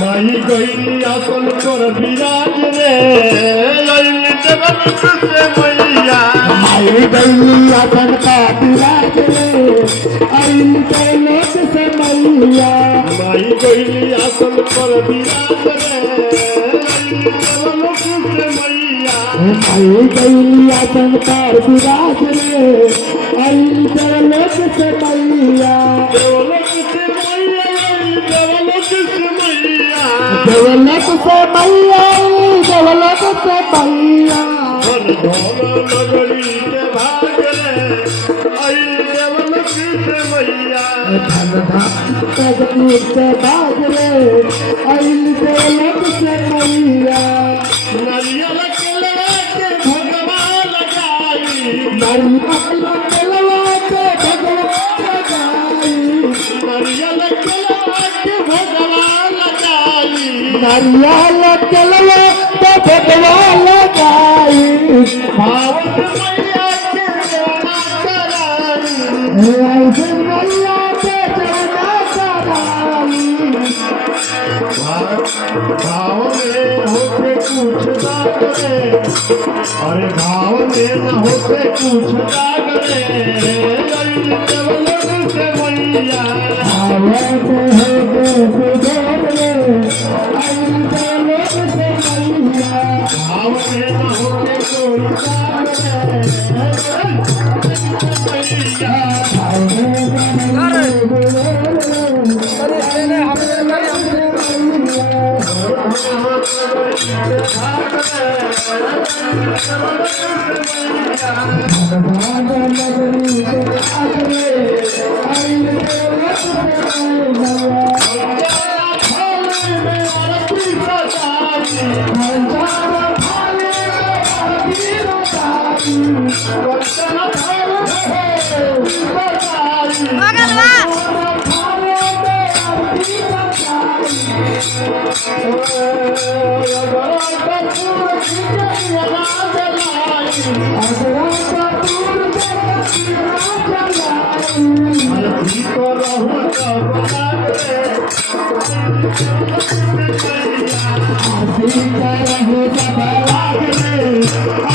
माई गईली अपन तोर विराज रे लइली देवन से मैया माई गईली अपन का विराज रे अइल के लोक से मैया माई गईली अपन तोर विराज रे लइली देवन से मैया माई गईली अपन का विराज रे अइल के लोक से मैया देवलोक से मैया देवलोक से मैया देवलोक से मैया देवलोक से मैया धन धन नगरी के भाग रे आई देवलोक से मैया धन धन नगरी के भाग रे आई देवलोक से मैया नारियल के लगा के भगवान लगाई नारियल के लगा के भगवान लगाई नारियल के लगा के भगवान लगाई नारियल के लगा के भगवान लगाई भावत मैया के सेवा कराई ऐसे मैया के सेवा कराई भाव में होके कुछ ना करे अरे भाव में न होके कुछ ना करे लइली देवलोक से मैया आवत है गुजर रे आई देवलोक से मैया भाव में न होके कोई ना करे मैया I